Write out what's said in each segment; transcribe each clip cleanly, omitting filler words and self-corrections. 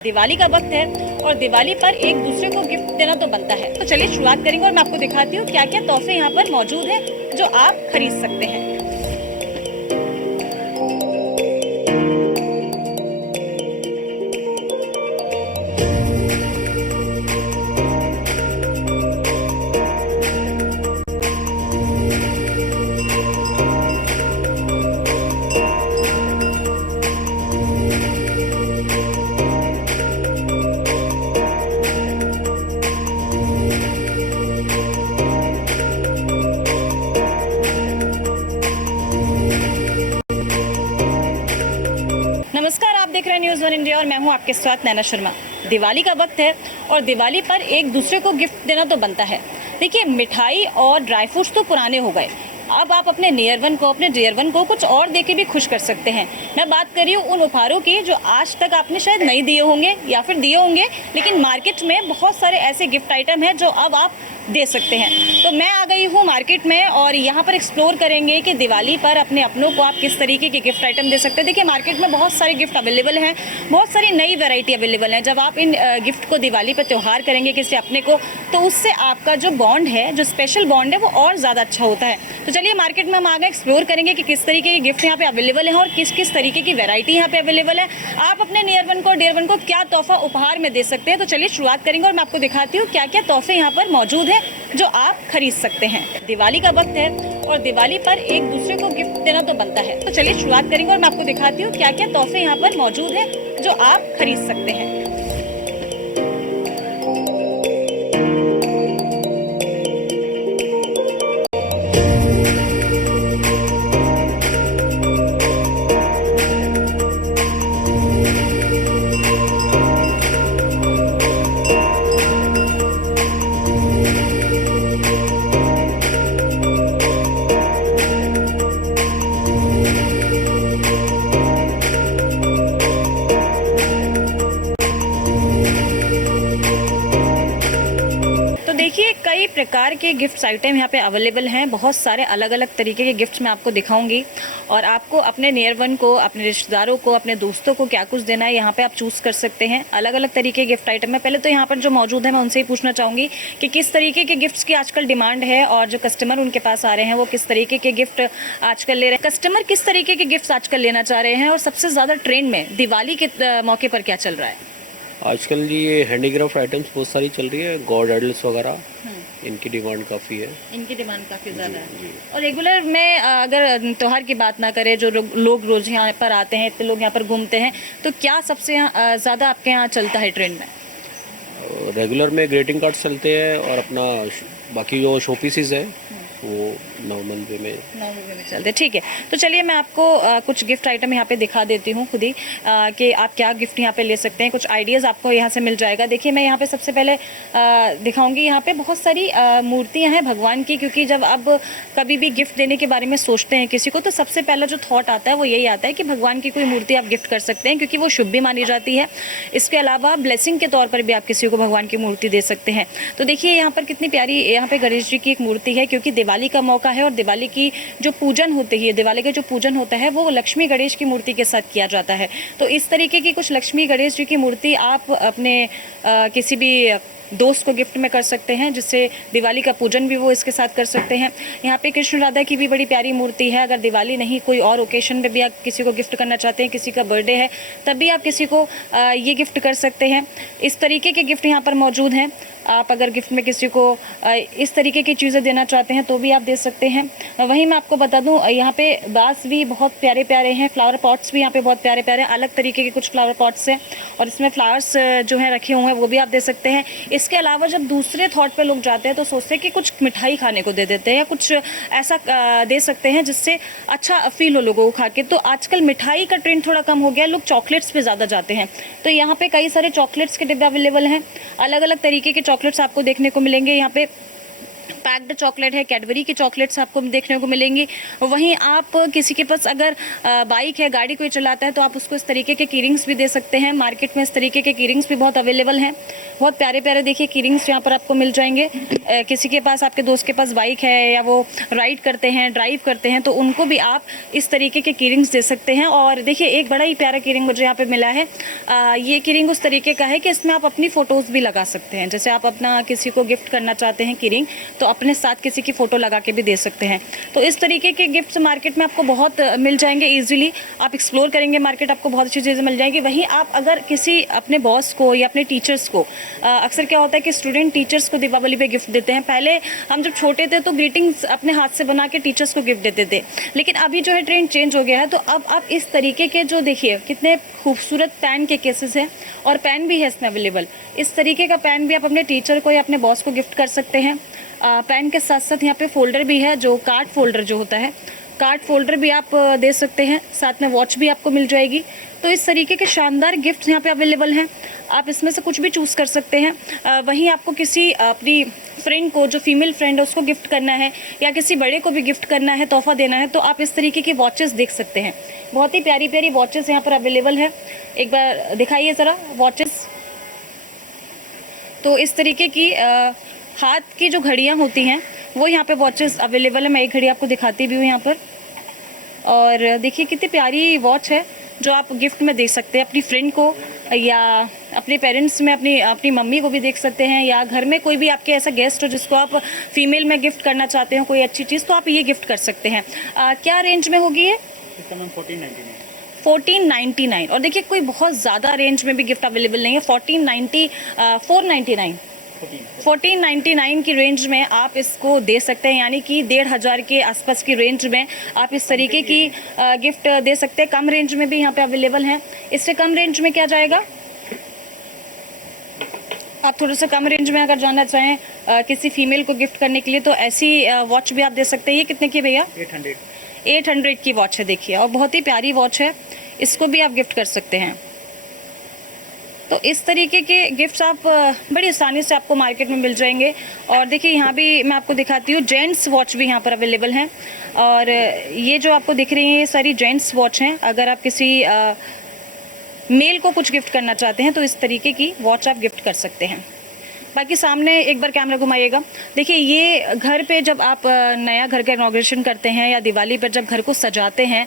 दिवाली का वक्त है और दिवाली पर एक दूसरे को गिफ्ट देना तो बनता है। तो चलिए शुरुआत करेंगे और मैं आपको दिखाती हूँ क्या क्या तोहफे यहाँ पर मौजूद हैं जो आप खरीद सकते हैं। नमस्कार, आप देख रहे हैं न्यूज़ 1 इंडिया और मैं हूं आपके साथ नैना शर्मा। दिवाली का वक्त है और दिवाली पर एक दूसरे को गिफ्ट देना तो बनता है। देखिए, मिठाई और ड्राई फ्रूट्स तो पुराने हो गए, अब आप अपने नियर वन को, अपने डियर वन को कुछ और देके भी खुश कर सकते हैं। मैं बात कर रही हूँ उन उपहारों की जो आज तक आपने शायद नहीं दिए होंगे या फिर दिए होंगे, लेकिन मार्केट में बहुत सारे ऐसे गिफ्ट आइटम हैं जो अब आप दे सकते हैं। तो मैं आ गई हूँ मार्केट में और यहाँ पर एक्सप्लोर करेंगे कि दिवाली पर अपने अपनों को आप किस तरीके के गिफ्ट आइटम दे सकते हैं। देखिए, मार्केट में बहुत सारे गिफ्ट अवेलेबल हैं, बहुत सारी नई वैरायटी अवेलेबल है। जब आप इन गिफ्ट को दिवाली पर त्यौहार करेंगे किसी अपने को, तो उससे आपका जो बॉन्ड है, जो स्पेशल बॉन्ड है, वो और ज़्यादा अच्छा होता है। तो चलिए मार्केट में हम आगे एक्सप्लोर करेंगे कि किस तरीके के गिफ्ट यहाँ पे अवेलेबल हैं और किस किस तरीके की वैरायटी यहाँ पे अवेलेबल है। आप अपने नियर वन को, डियर वन को क्या तोहफा उपहार में दे सकते हैं। तो चलिए शुरुआत करेंगे और मैं आपको दिखाती हूँ क्या क्या तोहफे यहाँ पर मौजूद हैं जो आप खरीद सकते हैं। दिवाली का वक्त है और दिवाली पर एक दूसरे को गिफ्ट देना तो बनता है। तो चलिए शुरुआत करेंगे और मैं आपको दिखाती हूँ क्या क्या तोहफे यहाँ पर मौजूद हैं जो आप खरीद सकते हैं। देखिए, कई प्रकार के गिफ्ट्स आइटम यहाँ पे अवेलेबल हैं। बहुत सारे अलग अलग तरीके के गिफ्ट्स मैं आपको दिखाऊंगी और आपको अपने नियर वन को, अपने रिश्तेदारों को, अपने दोस्तों को क्या कुछ देना है, यहाँ पे आप चूज़ कर सकते हैं। अलग अलग तरीके के गिफ्ट आइटम है। पहले तो यहाँ पर जो मौजूद है मैं उनसे ही पूछना चाहूँगी कि किस तरीके के गिफ्ट्स की आजकल डिमांड है और जो कस्टमर उनके पास आ रहे हैं वो किस तरीके के गिफ्ट आजकल ले रहे हैं। कस्टमर किस तरीके के गिफ्ट्स आजकल लेना चाह रहे हैं और सबसे ज़्यादा ट्रेंड में दिवाली के मौके पर क्या चल रहा है आजकल? जी, ये हैंडीक्राफ्ट आइटम्स बहुत सारी चल रही है, गॉड आइडल्स वगैरह, इनकी डिमांड काफ़ी है। इनकी डिमांड काफ़ी ज़्यादा है। और रेगुलर में अगर त्योहार की बात ना करें, जो लोग रोज यहाँ पर आते हैं, इतने लोग यहाँ पर घूमते हैं, तो क्या सबसे ज़्यादा आपके यहाँ चलता है ट्रेंड में? रेगुलर में ग्रीटिंग कार्ड्स चलते हैं और अपना बाकी जो शो पीसेस है वो नॉर्मल वे में चलते हैं। ठीक है, तो चलिए मैं आपको कुछ गिफ्ट आइटम यहाँ पे दिखा देती हूँ खुद ही कि आप क्या गिफ्ट यहाँ पे ले सकते हैं। कुछ आइडियाज़ आपको यहाँ से मिल जाएगा। देखिए, मैं यहाँ पे सबसे पहले दिखाऊंगी। यहाँ पे बहुत सारी मूर्तियाँ हैं भगवान की, क्योंकि जब आप कभी भी गिफ्ट देने के बारे में सोचते हैं किसी को, तो सबसे पहला जो थॉट आता है वो यही आता है कि भगवान की कोई मूर्ति आप गिफ्ट कर सकते हैं, क्योंकि वो शुभ भी मानी जाती है। इसके अलावा ब्लेसिंग के तौर पर भी आप किसी को भगवान की मूर्ति दे सकते हैं। तो देखिए यहाँ पर कितनी प्यारी, यहाँ पे गणेश जी की एक मूर्ति है, क्योंकि दिवाली का मौका है और दिवाली की जो पूजन होती है, दिवाली का जो पूजन होता है वो लक्ष्मी गणेश की मूर्ति के साथ किया जाता है। तो इस तरीके की कुछ लक्ष्मी गणेश जी की मूर्ति आप अपने किसी भी दोस्त को गिफ्ट में कर सकते हैं, जिससे दिवाली का पूजन भी वो इसके साथ कर सकते हैं। यहाँ पे कृष्ण राधा की भी बड़ी प्यारी मूर्ति है। अगर दिवाली नहीं, कोई और ओकेशन पे भी आप किसी को गिफ्ट करना चाहते हैं, किसी का बर्थडे है, तब भी आप किसी को ये गिफ्ट कर सकते हैं। इस तरीके के गिफ्ट यहाँ पर मौजूद हैं। आप अगर गिफ्ट में किसी को इस तरीके की चीज़ें देना चाहते हैं तो भी आप दे सकते हैं। वहीं मैं आपको बता दूं, यहाँ पे बास भी बहुत प्यारे प्यारे हैं, फ्लावर पॉट्स भी यहाँ पे बहुत प्यारे प्यारे, अलग तरीके के कुछ फ्लावर पॉट्स हैं और इसमें फ्लावर्स जो हैं रखे हुए हैं वो भी आप दे सकते हैं। इसके अलावा जब दूसरे थॉट पे लोग जाते हैं तो सोचते हैं कि कुछ मिठाई खाने को दे देते हैं या कुछ ऐसा दे सकते हैं जिससे अच्छा फील हो लोगों को खा के। तो आजकल मिठाई का ट्रेंड थोड़ा कम हो गया, लोग चॉकलेट्स पे ज़्यादा जाते हैं। तो यहाँ पे कई सारे चॉकलेट्स के डिब्बे अवेलेबल हैं, अलग अलग तरीके के चॉकलेट्स आपको देखने को मिलेंगे। यहाँ पे पैक्ड चॉकलेट है, कैडबरी की चॉकलेट्स आपको देखने को मिलेंगी। वहीं आप किसी के पास अगर बाइक है, गाड़ी कोई चलाता है, तो आप उसको इस तरीके के कीरिंग्स भी दे सकते हैं। मार्केट में इस तरीके के कीरिंग्स भी बहुत अवेलेबल हैं, बहुत प्यारे प्यारे देखिए कीरिंग्स यहाँ पर आपको मिल जाएंगे। किसी के पास, आपके दोस्त के पास बाइक है या वो राइड करते हैं, ड्राइव करते हैं, तो उनको भी आप इस तरीके के कीरिंग्स दे सकते हैं। और देखिए एक बड़ा ही प्यारा कीरिंग मुझे यहाँ पे मिला है। ये कीरिंग उस तरीके का है कि इसमें आप अपनी फ़ोटोज़ भी लगा सकते हैं। जैसे आप अपना किसी को गिफ्ट करना चाहते हैं कीरिंग, तो अपने साथ किसी की फ़ोटो लगा के भी दे सकते हैं। तो इस तरीके के गिफ्ट्स मार्केट में आपको बहुत मिल जाएंगे ईजिली। आप एक्सप्लोर करेंगे मार्केट, आपको बहुत अच्छी चीज़ें मिल जाएंगी। वहीं आप अगर किसी अपने बॉस को या अपने टीचर्स को, अक्सर क्या होता है कि स्टूडेंट टीचर्स को दीपावली पे गिफ्ट देते हैं। पहले हम जब छोटे थे तो ग्रीटिंग्स अपने हाथ से बना के टीचर्स को गिफ्ट देते थे, लेकिन अभी जो है ट्रेंड चेंज हो गया है। तो अब आप इस तरीके के, जो देखिए कितने खूबसूरत पेन के केसेस हैं, और पेन भी है इसमें अवेलेबल। इस तरीके का पेन भी आप अपने टीचर को या अपने बॉस को गिफ्ट कर सकते हैं। पेन के साथ साथ यहाँ पे फोल्डर भी है, जो कार्ड फोल्डर जो होता है, कार्ड फोल्डर भी आप दे सकते हैं। साथ में वॉच भी आपको मिल जाएगी। तो इस तरीके के शानदार गिफ्ट्स यहाँ पे अवेलेबल हैं। आप इसमें से कुछ भी चूज़ कर सकते हैं। वहीं आपको किसी अपनी फ्रेंड को, जो फीमेल फ्रेंड है, उसको गिफ्ट करना है, या किसी बड़े को भी गिफ्ट करना है, तोहफा देना है, तो आप इस तरीके की वॉचेस देख सकते हैं। बहुत ही प्यारी प्यारी वॉचेस यहाँ पर अवेलेबल है। एक बार दिखाइए ज़रा वॉचेस। तो इस तरीके की हाथ की जो घड़ियाँ होती हैं, वो यहाँ पे वॉचेस अवेलेबल है। मैं एक घड़ी आपको दिखाती भी हूँ यहाँ पर। और देखिए कितनी प्यारी वॉच है, जो आप गिफ्ट में दे सकते हैं अपनी फ्रेंड को, या अपने पेरेंट्स में अपनी मम्मी को भी देख सकते हैं, या घर में कोई भी आपके ऐसा गेस्ट हो जिसको आप फीमेल में गिफ्ट करना चाहते हो कोई अच्छी चीज़, तो आप ये गिफ्ट कर सकते हैं। क्या रेंज में होगी ये? 1499। और देखिए कोई बहुत ज़्यादा रेंज में भी गिफ्ट अवेलेबल नहीं है। 1499 की रेंज में आप इसको दे सकते हैं, यानी कि 1500 के आसपास की रेंज में आप इस तरीके की गिफ्ट दे सकते हैं। कम रेंज में भी यहाँ पे अवेलेबल हैं। इससे कम रेंज में क्या जाएगा, आप थोड़ा सा कम रेंज में अगर जाना चाहें किसी फीमेल को गिफ्ट करने के लिए, तो ऐसी वॉच भी आप दे सकते हैं। ये कितने की भैया? 800 की वॉच है देखिए, और बहुत ही प्यारी वॉच है। इसको भी आप गिफ्ट कर सकते हैं। तो इस तरीके के गिफ्ट्स आप बड़ी आसानी से आपको मार्केट में मिल जाएंगे। और देखिए यहाँ भी मैं आपको दिखाती हूँ, जेंट्स वॉच भी यहाँ पर अवेलेबल हैं। और ये जो आपको दिख रही हैं, ये सारी जेंट्स वॉच हैं। अगर आप किसी मेल को कुछ गिफ्ट करना चाहते हैं, तो इस तरीके की वॉच आप गिफ्ट कर सकते हैं। बाकी सामने एक बार कैमरा घुमाइएगा। देखिए ये घर पे जब आप नया घर का इनॉग्रेशन करते हैं, या दिवाली पर जब घर को सजाते हैं,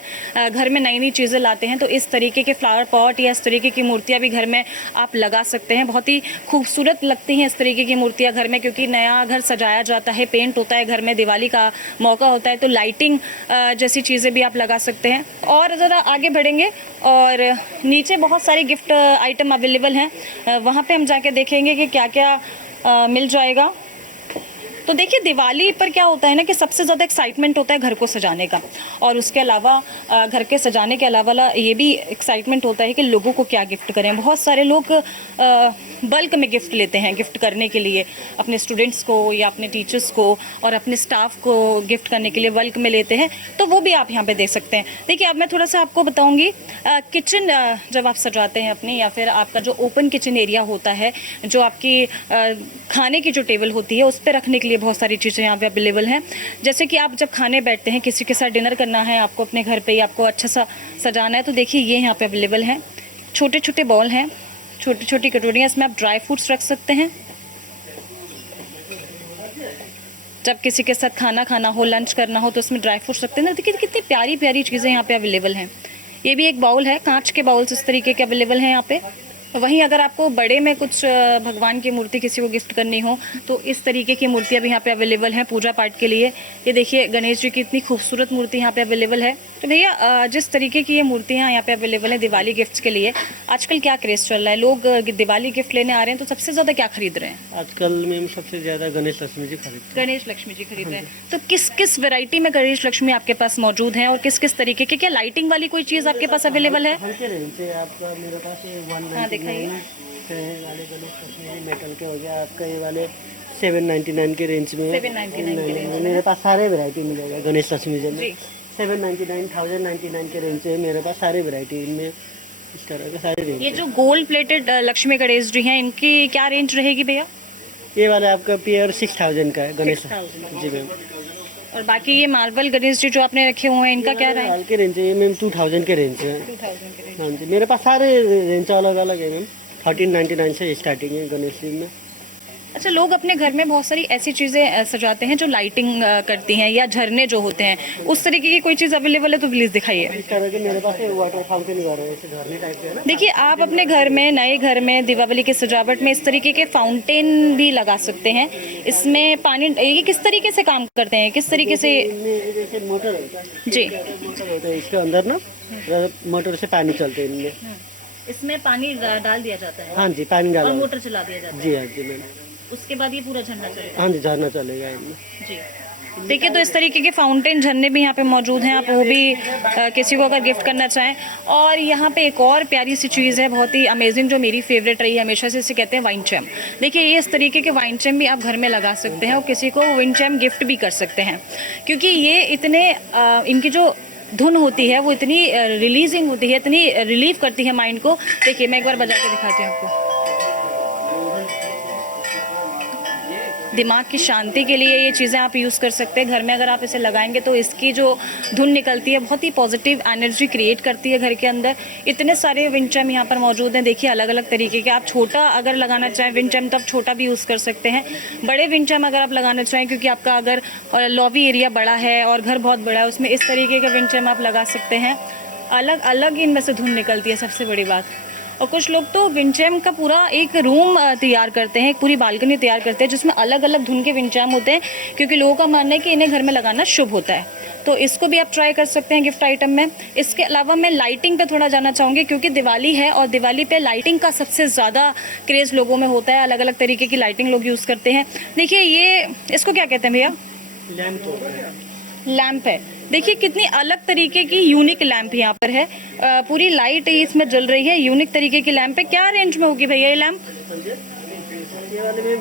घर में नई नई चीज़ें लाते हैं, तो इस तरीके के फ्लावर पॉट या इस तरीके की मूर्तियाँ भी घर में आप लगा सकते हैं। बहुत ही खूबसूरत लगती हैं इस तरीके की मूर्तियाँ घर में, क्योंकि नया घर सजाया जाता है, पेंट होता है घर में, दिवाली का मौका होता है, तो लाइटिंग जैसी चीज़ें भी आप लगा सकते हैं। और ज़रा आगे बढ़ेंगे और नीचे बहुत सारे गिफ्ट आइटम अवेलेबल हैं, वहाँ पर हम जाके देखेंगे कि क्या क्या मिल जाएगा। तो देखिए दिवाली पर क्या होता है ना, कि सबसे ज़्यादा एक्साइटमेंट होता है घर को सजाने का, और उसके अलावा घर के सजाने के अलावा ये भी एक्साइटमेंट होता है कि लोगों को क्या गिफ्ट करें। बहुत सारे लोग बल्क में गिफ्ट लेते हैं गिफ्ट करने के लिए, अपने स्टूडेंट्स को या अपने टीचर्स को और अपने स्टाफ को गिफ्ट करने के लिए बल्क में लेते हैं, तो वो भी आप यहाँ पे देख सकते हैं। देखिए अब मैं थोड़ा सा आपको बताऊँगी, किचन जब आप सजाते हैं अपनी, या फिर आपका जो ओपन किचन एरिया होता है, जो आपकी खाने की जो टेबल होती है, उस पर रखने के लिए बहुत सारी चीज़ें यहाँ पे अवेलेबल हैं। जैसे कि आप जब खाने बैठते हैं, किसी के साथ डिनर करना है आपको अपने घर पे, ही आपको अच्छा सा सजाना है, तो देखिए ये यहाँ पे अवेलेबल हैं। छोटे छोटे बॉल हैं, छोटी छोटी कटोरियाँ, इसमें आप ड्राई फ्रूट्स रख सकते हैं। जब किसी के साथ खाना खाना हो, लंच करना हो, तो उसमें ड्राई फ्रूट्स रखते हैं ना। देखिए कितनी प्यारी प्यारी चीज़ें यहाँ पे अवेलेबल हैं। ये भी एक बाउल है, कांच के बाउल्स इस तरीके के अवेलेबल हैं यहाँ पे। वहीं अगर आपको बड़े में कुछ भगवान की मूर्ति किसी को गिफ्ट करनी हो, तो इस तरीके की मूर्तियाँ भी यहाँ पे अवेलेबल हैं पूजा पाठ के लिए। ये देखिए गणेश जी की इतनी खूबसूरत मूर्ति यहाँ पे अवेलेबल है। तो भैया जिस तरीके की ये मूर्तियाँ यहाँ पे अवेलेबल हैं दिवाली गिफ्ट्स के लिए, आजकल क्या क्रेज़ चल रहा है? लोग दिवाली गिफ्ट लेने आ रहे हैं, तो सबसे ज़्यादा क्या खरीद रहे हैं आजकल? मैम सबसे ज़्यादा गणेश लक्ष्मी जी खरीदते हैं। गणेश लक्ष्मी जी खरीद रहे हैं। तो किस किस वैरायटी में गणेश लक्ष्मी आपके पास मौजूद हैं, और किस किस तरीके के? क्या लाइटिंग वाली कोई चीज़ आपके पास अवेलेबल है? हल्के रेंज से आपका मेरे पास ये 199 वाले गणेश लक्ष्मी मेटल के हो गया, आपका ये वाले 799 के रेंज में। 799 के रेंज में मेरे पास सारे वैरायटी मिलेगा गणेश लक्ष्मी जी में। 799 1099 के रेंज से मेरे पास सारे वैरायटी, इनमें इस तरह के सारे रेंज। ये जो गोल्ड प्लेटेड लक्ष्मी गणेश जी हैं, इनकी क्या रेंज रहेगी भैया? ये वाला आपका पेयर 6000 का है गणेश। 6000 जी मैम। और बाकी ये मार्बल गणेश जी जो आपने रखे हुए हैं, इनका क्या रहा है? साल के रेंज है ये मैम, 2000 के रेंज है। 2000 के रेंज। हाँ जी, मेरे पास सारे रेंज अलग अलग है मैम। 1399 से स्टार्टिंग है गणेश जी में। अच्छा, लोग अपने घर में बहुत सारी ऐसी चीज़ें सजाते हैं जो लाइटिंग करती हैं, या झरने जो होते हैं, उस तरीके की कोई चीज़ अवेलेबल है तो प्लीज़ दिखाइए। इस तरह के मेरे पास वाटर फाउंटेन घर है, ऐसे झरने टाइप के है ना। देखिए, आप अपने घर में, नए घर में दीपावली की सजावट में इस तरीके के फाउंटेन भी लगा सकते हैं। इसमें पानी, ये किस तरीके से काम करते हैं, किस तरीके से? इनमें जैसे मोटर होता है जी, मोटर होता है इसके अंदर ना, मोटर से पानी चलते हैं इनमें। इसमें पानी डाल दिया जाता है हाँ जी, पानी और डाला। मोटर चला दिया जाता है। जी हाँ जी मैम। उसके बाद ये पूरा झरना चलेगा। हाँ जी, झरना चलेगा इनमें। जी, देखिए, तो इस तरीके के फाउंटेन झरने भी यहाँ पे मौजूद हैं। आप वो भी किसी को अगर गिफ्ट करना चाहें। और यहाँ पे एक और प्यारी सी चीज़ है, बहुत ही अमेजिंग, जो मेरी फेवरेट रही है हमेशा से, इसे कहते हैं वाइन चैम। देखिए, ये इस तरीके के वाइन चैम भी आप घर में लगा सकते हैं और किसी को वाइन चैम गिफ्ट भी कर सकते हैं, क्योंकि ये इतने इनकी जो धुन होती है वो इतनी रिलीजिंग होती है, इतनी रिलीव करती है माइंड को। देखिए, मैं एक बार बजा के दिखाती हूँ आपको। दिमाग की शांति के लिए ये चीज़ें आप यूज़ कर सकते हैं घर में। अगर आप इसे लगाएंगे तो इसकी जो धुन निकलती है बहुत ही पॉजिटिव एनर्जी क्रिएट करती है घर के अंदर। इतने सारे विंड चाइम यहाँ पर मौजूद हैं, देखिए, अलग अलग तरीके के। आप छोटा अगर लगाना चाहें विंड चाइम तो आप छोटा भी यूज़ कर सकते हैं। बड़े विंड चाइम अगर आप लगाना चाहें, क्योंकि आपका अगर लॉबी एरिया बड़ा है और घर बहुत बड़ा है, उसमें इस तरीके के विंड चाइम आप लगा सकते हैं। अलग अलग इनमें से धुन निकलती है, सबसे बड़ी बात। और कुछ लोग तो विंड चाइम का पूरा एक रूम तैयार करते हैं, एक पूरी बालकनी तैयार करते हैं जिसमें अलग अलग धुन के विंड चाइम होते हैं, क्योंकि लोगों का मानना है कि इन्हें घर में लगाना शुभ होता है। तो इसको भी आप ट्राई कर सकते हैं गिफ्ट आइटम में। इसके अलावा मैं लाइटिंग पे थोड़ा जाना चाहूँगी, क्योंकि दिवाली है और दिवाली पे लाइटिंग का सबसे ज़्यादा क्रेज़ लोगों में होता है। अलग अलग तरीके की लाइटिंग लोग यूज़ करते हैं। देखिए, ये इसको क्या कहते हैं भैया? लैंप है। देखिए, कितनी अलग तरीके की यूनिक लैंप यहाँ पर है। पूरी लाइट इसमें जल रही है, यूनिक तरीके की लैंप है। क्या रेंज में होगी भैया ये लैंप? ये वाले में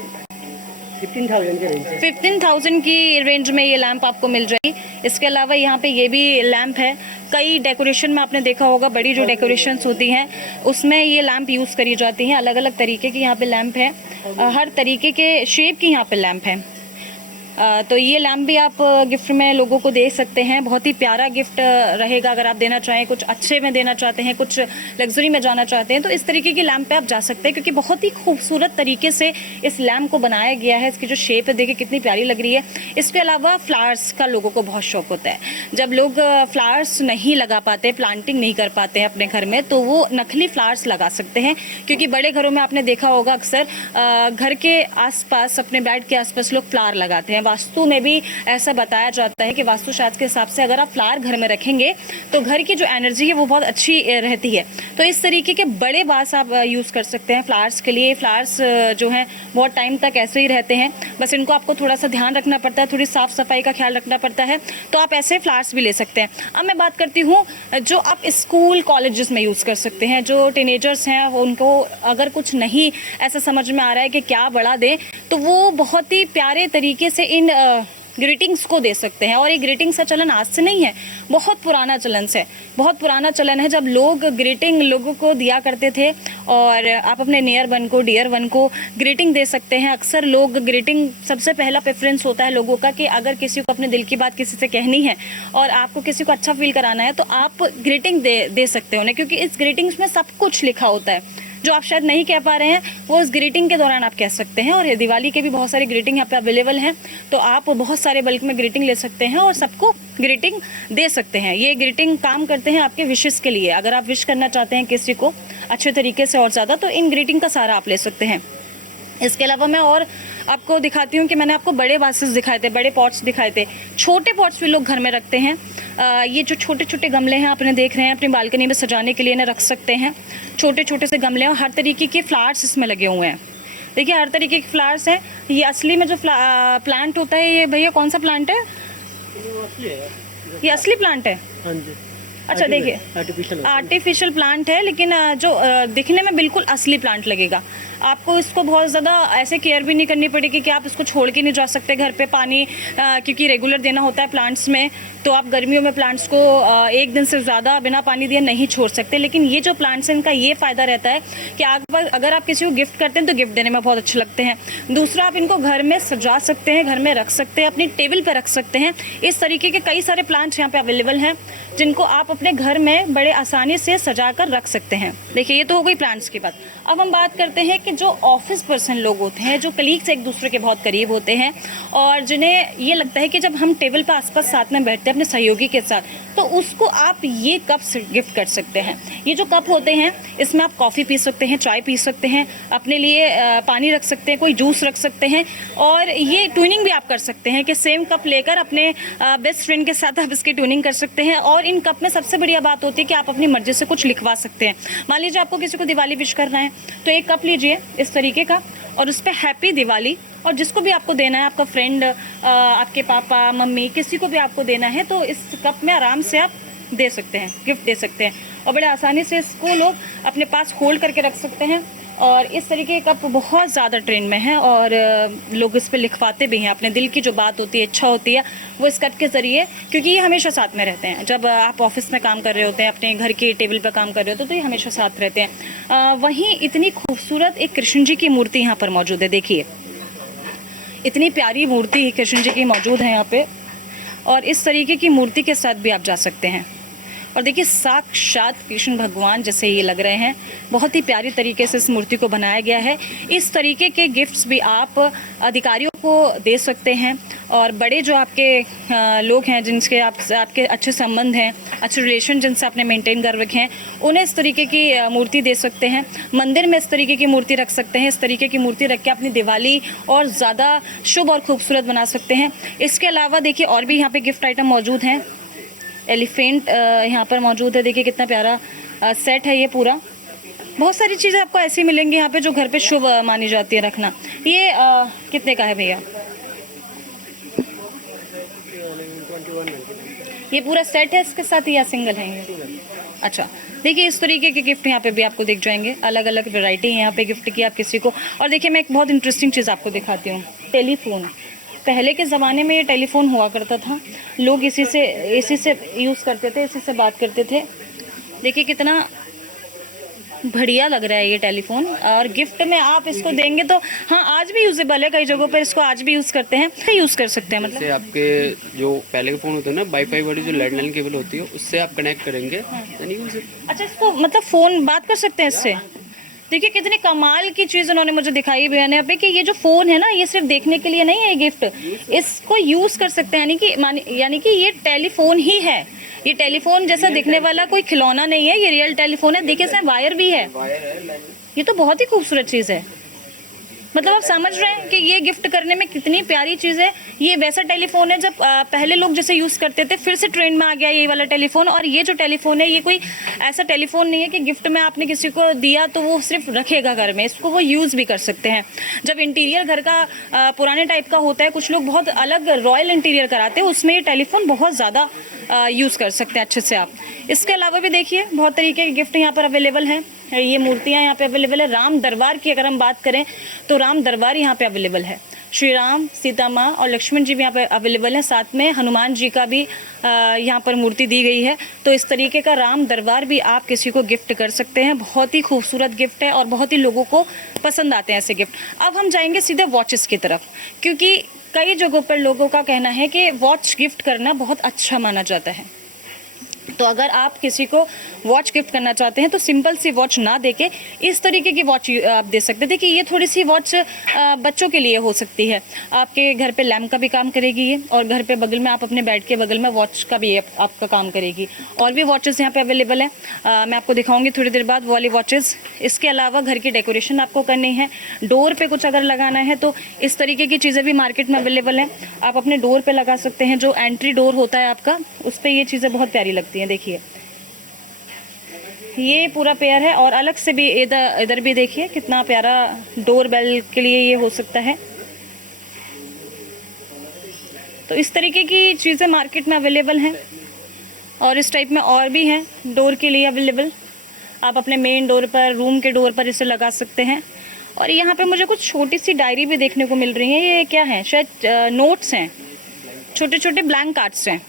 15,000 के रेंज है। 15,000 की रेंज में ये लैंप आपको मिल जाएगी। इसके अलावा यहाँ पे ये भी लैंप है। कई डेकोरेशन में आपने देखा होगा, बड़ी जो डेकोरेशंस होती हैं उसमें ये लैंप यूज़ करी जाती हैं। अलग अलग तरीके की यहाँ पे लैंप है, हर तरीके के शेप की यहाँ पे लैंप है। तो ये लैम्प भी आप गिफ्ट में लोगों को दे सकते हैं। बहुत ही प्यारा गिफ्ट रहेगा अगर आप देना चाहें, कुछ अच्छे में देना चाहते हैं, कुछ लग्जरी में जाना चाहते हैं, तो इस तरीके की लैम्प पे आप जा सकते हैं, क्योंकि बहुत ही खूबसूरत तरीके से इस लैम्प को बनाया गया है। इसकी जो शेप है देखिए कितनी प्यारी लग रही है। इसके अलावा फ्लावर्स का लोगों को बहुत शौक होता है। जब लोग फ्लावर्स नहीं लगा पाते, प्लांटिंग नहीं कर पाते हैं अपने घर में, तो वो नकली फ्लावर्स लगा सकते हैं। क्योंकि बड़े घरों में आपने देखा होगा अक्सर घर के आसपास, अपने बेड के आसपास लोग फ्लावर लगाते हैं। वास्तु में भी ऐसा बताया जाता है कि वास्तुशास्त्र के हिसाब से अगर आप फ्लावर घर में रखेंगे तो घर की जो एनर्जी है वो बहुत अच्छी रहती है। तो इस तरीके के बड़े वास आप यूज़ कर सकते हैं फ्लावर्स के लिए। फ्लावर्स जो हैं बहुत टाइम तक ऐसे ही रहते हैं, बस इनको आपको थोड़ा सा ध्यान रखना पड़ता है, थोड़ी साफ सफाई का ख्याल रखना पड़ता है। तो आप ऐसे फ्लावर्स भी ले सकते हैं। अब मैं बात करती हूँ जो आप स्कूल कॉलेजेस में यूज़ कर सकते हैं। जो टीनेजर्स हैं उनको अगर कुछ नहीं ऐसा समझ में आ रहा है कि क्या बड़ा दें, तो वो बहुत ही प्यारे तरीके से इन ग्रीटिंग्स को दे सकते हैं। और ये ग्रीटिंग्स का चलन आज से नहीं है, बहुत पुराना चलन से, बहुत पुराना चलन है। जब लोग ग्रीटिंग लोगों को दिया करते थे, और आप अपने नियर वन को, डियर वन को ग्रीटिंग दे सकते हैं। अक्सर लोग ग्रीटिंग, सबसे पहला प्रेफरेंस होता है लोगों का कि अगर किसी को अपने दिल की बात किसी से कहनी है और आपको किसी को अच्छा फील कराना है, तो आप ग्रीटिंग दे सकते हो उन्हें, क्योंकि इस ग्रीटिंग्स में सब कुछ लिखा होता है। जो आप शायद नहीं कह पा रहे हैं वो इस ग्रीटिंग के दौरान आप कह सकते हैं। और दिवाली के भी बहुत सारे ग्रीटिंग यहाँ पे अवेलेबल हैं, तो आप बहुत सारे बल्क में ग्रीटिंग ले सकते हैं और सबको ग्रीटिंग दे सकते हैं। ये ग्रीटिंग काम करते हैं आपके विशेस के लिए। अगर आप विश करना चाहते हैं किसी को अच्छे तरीके से और ज़्यादा, तो इन ग्रीटिंग का सहारा आप ले सकते हैं। इसके अलावा मैं और आपको दिखाती हूँ कि मैंने आपको बड़े वासेस दिखाए थे, बड़े पॉट्स दिखाए थे। छोटे पॉट्स भी लोग घर में रखते हैं। ये जो छोटे छोटे गमले हैं आपने देख रहे हैं, अपनी बालकनी में सजाने के लिए इन्हें रख सकते हैं। छोटे छोटे से गमले हैं और हर तरीके के फ्लावर्स इसमें लगे हुए हैं। देखिए, हर तरीके के फ्लावर्स हैं। ये असली में जो प्लांट होता है, ये भैया कौन सा प्लांट है? ये असली प्लांट है। हाँ जी। अच्छा देखिए, आर्टिफिशियल प्लांट है, लेकिन जो दिखने में बिल्कुल असली प्लांट लगेगा। आपको इसको बहुत ज़्यादा ऐसे केयर भी नहीं करनी पड़ेगी कि आप इसको छोड़ के नहीं जा सकते घर पे पानी, क्योंकि रेगुलर देना होता है प्लांट्स में। तो आप गर्मियों में प्लांट्स को एक दिन से ज़्यादा बिना पानी दिए नहीं छोड़ सकते। लेकिन ये जो प्लांट्स हैं, इनका ये फ़ायदा रहता है कि अगर आप किसी को गिफ्ट करते हैं तो गिफ्ट देने में बहुत अच्छे लगते हैं। दूसरा, आप इनको घर में सजा सकते हैं, घर में रख सकते हैं, अपनी टेबल पर रख सकते हैं। इस तरीके के कई सारे प्लांट्स यहाँ पे अवेलेबल हैं जिनको आप अपने घर में बड़े आसानी से सजा कर रख सकते हैं। देखिए, ये तो हो गई प्लांट्स की बात। अब हम बात करते हैं कि जो ऑफिस पर्सन लोग होते हैं, जो कलीग्स एक दूसरे के बहुत करीब होते हैं और जिन्हें ये लगता है कि जब हम टेबल पर आसपास साथ में बैठते हैं अपने सहयोगी के साथ, तो उसको आप ये कप्स गिफ्ट कर सकते हैं। ये जो कप होते हैं, इसमें आप कॉफ़ी पी सकते हैं, चाय पी सकते हैं, अपने लिए पानी रख सकते हैं, कोई जूस रख सकते हैं। और ये ट्यूनिंग भी आप कर सकते हैं कि सेम कप लेकर अपने बेस्ट फ्रेंड के साथ आप इसकी ट्यूनिंग कर सकते हैं। और इन कप में सबसे बढ़िया बात होती है कि आप अपनी मर्जी से कुछ लिखवा सकते हैं। मान लीजिए आपको किसी को दिवाली विश करना है, तो एक कप लीजिए इस तरीके का और उस पर हैप्पी दिवाली, और जिसको भी आपको देना है, आपका फ्रेंड, आपके पापा मम्मी, किसी को भी आपको देना है, तो इस कप में आराम से आप दे सकते हैं, गिफ्ट दे सकते हैं। और बड़े आसानी से इसको लोग अपने पास होल्ड करके रख सकते हैं। और इस तरीके के कप बहुत ज़्यादा ट्रेंड में है और लोग इस पर लिखवाते भी हैं। अपने दिल की जो बात होती है, इच्छा होती है, वो इस कप के ज़रिए, क्योंकि ये हमेशा साथ में रहते हैं। जब आप ऑफिस में काम कर रहे होते हैं, अपने घर की टेबल पर काम कर रहे होते हैं, तो ये हमेशा साथ रहते हैं। वहीं इतनी खूबसूरत एक कृष्ण जी की मूर्ति यहाँ पर मौजूद है। देखिए, इतनी प्यारी मूर्ति कृष्ण जी की मौजूद है यहाँ पे, और इस तरीके की मूर्ति के साथ भी आप जा सकते हैं। और देखिए, साक्षात कृष्ण भगवान जैसे ये लग रहे हैं। बहुत ही प्यारी तरीके से इस मूर्ति को बनाया गया है। इस तरीके के गिफ्ट्स भी आप अधिकारियों को दे सकते हैं, और बड़े जो आपके लोग हैं, जिनसे आपके अच्छे संबंध हैं, अच्छे रिलेशन जिनसे आपने मेंटेन कर रखे हैं, उन्हें इस तरीके की मूर्ति दे सकते हैं। मंदिर में इस तरीके की मूर्ति रख सकते हैं। इस तरीके की मूर्ति रख के अपनी दिवाली और ज़्यादा शुभ और खूबसूरत बना सकते हैं। इसके अलावा देखिए, और भी यहाँ पे गिफ्ट आइटम मौजूद हैं। एलिफेंट यहाँ पर मौजूद है। देखिए, कितना प्यारा सेट है ये पूरा। बहुत सारी चीज़ें आपको ऐसी मिलेंगी यहाँ पे जो घर पे शुभ मानी जाती है रखना। ये कितने का है भैया? ये पूरा सेट है इसके साथ या सिंगल है ये? अच्छा, देखिए, इस तरीके के गिफ्ट यहाँ पे भी आपको दिख जाएंगे। अलग अलग वैरायटी है यहाँ पे गिफ्ट की आप किसी को। और देखिए, मैं एक बहुत इंटरेस्टिंग चीज़ आपको दिखाती हूँ। टेलीफोन। पहले के ज़माने में ये टेलीफोन हुआ करता था, लोग इसी से यूज़ करते थे, इसी से बात करते थे। देखिए, कितना बढ़िया लग रहा है ये टेलीफोन। और गिफ्ट में आप इसको देंगे तो हाँ, आज भी यूजेबल है। कई जगहों पर इसको आज भी यूज़ करते हैं, यूज़ कर सकते हैं। मतलब आपके जो पहले के फ़ोन होते हैं ना, वाईफाई वाली जो लैंडलाइन केबल होती है, उससे आप कनेक्ट करेंगे। अच्छा, इसको मतलब फ़ोन बात कर सकते हैं इससे। देखिए, कितनी कमाल की चीज़ उन्होंने मुझे दिखाई भैया ने पे कि ये जो फ़ोन है ना, ये सिर्फ देखने के लिए नहीं है गिफ्ट, इसको यूज़ कर सकते हैं। यानी कि ये टेलीफोन ही है। ये टेलीफोन जैसा दिखने वाला कोई खिलौना नहीं है, ये रियल टेलीफोन है। देखिए, इसमें वायर भी है। ये तो बहुत ही खूबसूरत चीज़ है। मतलब आप समझ रहे हैं कि ये गिफ्ट करने में कितनी प्यारी चीज़ है। ये वैसा टेलीफोन है जब पहले लोग जैसे यूज़ करते थे, फिर से ट्रेंड में आ गया ये वाला टेलीफोन। और ये जो टेलीफोन है, ये कोई ऐसा टेलीफोन नहीं है कि गिफ्ट में आपने किसी को दिया तो वो सिर्फ रखेगा घर में। इसको वो यूज़ भी कर सकते हैं। जब इंटीरियर घर का पुराने टाइप का होता है, कुछ लोग बहुत अलग रॉयल इंटीरियर कराते हैं, उसमें ये टेलीफोन बहुत ज़्यादा यूज़ कर सकते हैं अच्छे से आप। इसके अलावा भी देखिए, बहुत तरीके के गिफ्ट यहाँ पर अवेलेबल हैं। ये मूर्तियाँ यहाँ पे अवेलेबल है। राम दरबार की अगर हम बात करें तो राम दरबार यहाँ पे अवेलेबल है। श्री राम, सीता माँ और लक्ष्मण जी भी यहाँ पे अवेलेबल हैं। साथ में हनुमान जी का भी यहाँ पर मूर्ति दी गई है। तो इस तरीके का राम दरबार भी आप किसी को गिफ्ट कर सकते हैं। बहुत ही खूबसूरत गिफ्ट है और बहुत ही लोगों को पसंद आते हैं ऐसे गिफ्ट। अब हम जाएंगे सीधे वॉचेस की तरफ, क्योंकि कई जगहों पर लोगों का कहना है कि वॉच गिफ्ट करना बहुत अच्छा माना जाता है। तो अगर आप किसी को वॉच गिफ्ट करना चाहते हैं तो सिंपल सी वॉच ना देके इस तरीके की वॉच आप दे सकते हैं। देखिए, ये थोड़ी सी वॉच बच्चों के लिए हो सकती है। आपके घर पे लैम्प का भी काम करेगी ये, और घर पे बगल में आप अपने बेड के बगल में वॉच का भी आपका काम करेगी। और भी वॉचेस यहाँ पे अवेलेबल है, मैं आपको दिखाऊंगी थोड़ी देर बाद वो वाली वॉचेस। इसके अलावा घर की डेकोरेशन आपको करनी है, डोर पे कुछ अगर लगाना है तो इस तरीके की चीज़ें भी मार्केट में अवेलेबल हैं। आप अपने डोर पे लगा सकते हैं। जो एंट्री डोर होता है आपका, उस पर ये चीज़ें बहुत प्यारी लगती हैं। देखिए, ये पूरा पेयर है। और अलग से भी इधर भी देखिए, कितना प्यारा डोर बेल के लिए ये हो सकता है। तो इस तरीके की चीज़ें मार्केट में अवेलेबल हैं। और इस टाइप में और भी हैं डोर के लिए अवेलेबल। आप अपने मेन डोर पर, रूम के डोर पर इसे लगा सकते हैं। और यहाँ पे मुझे कुछ छोटी सी डायरी भी देखने को मिल रही है। ये क्या है? शायद नोट्स हैं, छोटे छोटे ब्लैंक कार्ड्स हैं।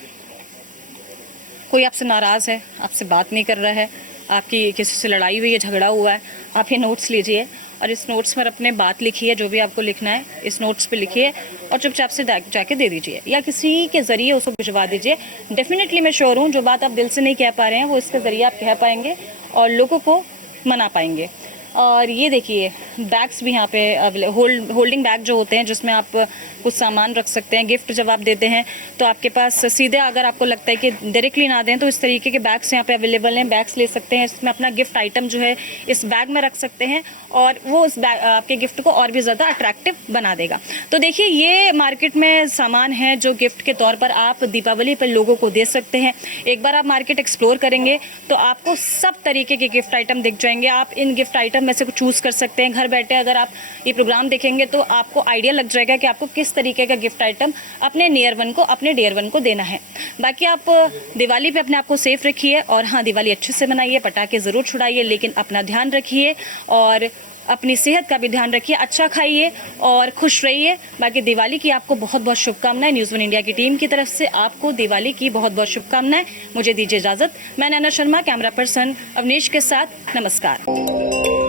कोई आपसे नाराज़ है, आपसे बात नहीं कर रहा है, आपकी किसी से लड़ाई हुई है, झगड़ा हुआ है, आप ये नोट्स लीजिए और इस नोट्स पर अपने बात लिखिए, जो भी आपको लिखना है इस नोट्स पे लिखिए और चुपचाप से जाके दे दीजिए या किसी के ज़रिए उसको भिजवा दीजिए। डेफिनेटली मैं श्योर हूँ जो बात आप दिल से नहीं कह पा रहे हैं वो इसके ज़रिए आप कह पाएंगे और लोगों को मना पाएंगे। और ये देखिए बैग्स भी यहाँ पे होल्डिंग बैग जो होते हैं जिसमें आप कुछ सामान रख सकते हैं। गिफ्ट जब आप देते हैं तो आपके पास सीधे, अगर आपको लगता है कि डायरेक्टली ना दें तो इस तरीके के बैग्स यहाँ पे अवेलेबल हैं। बैग्स ले सकते हैं, इसमें अपना गिफ्ट आइटम जो है इस बैग में रख सकते हैं और वो उस बैग आपके गिफ्ट को और भी ज़्यादा अट्रैक्टिव बना देगा। तो देखिए ये मार्केट में सामान है जो गिफ्ट के तौर पर आप दीपावली पर लोगों को दे सकते हैं। एक बार आप मार्केट एक्सप्लोर करेंगे तो आपको सब तरीके के गिफ्ट आइटम दिख जाएंगे। आप इन गिफ्ट आइटम में से कुछ चूज़ कर सकते हैं। घर बैठे अगर आप ये प्रोग्राम देखेंगे तो आपको आइडिया लग जाएगा कि आपको किस तरीके का गिफ्ट आइटम अपने नियर वन को, अपने डियर वन को देना है। बाकी आप दिवाली पे अपने आप को सेफ रखिए और हाँ, दिवाली अच्छे से मनाइए, पटाखे ज़रूर छुड़ाइए, लेकिन अपना ध्यान रखिए और अपनी सेहत का भी ध्यान रखिए। अच्छा खाइए और खुश रहिए। बाकी दिवाली की आपको बहुत बहुत शुभकामनाएं। न्यूज़ 1 इंडिया की टीम की तरफ से आपको दिवाली की बहुत बहुत शुभकामनाएं। मुझे दीजिए इजाज़त। मैं नैना शर्मा, कैमरा पर्सन अवनीश के साथ। नमस्कार।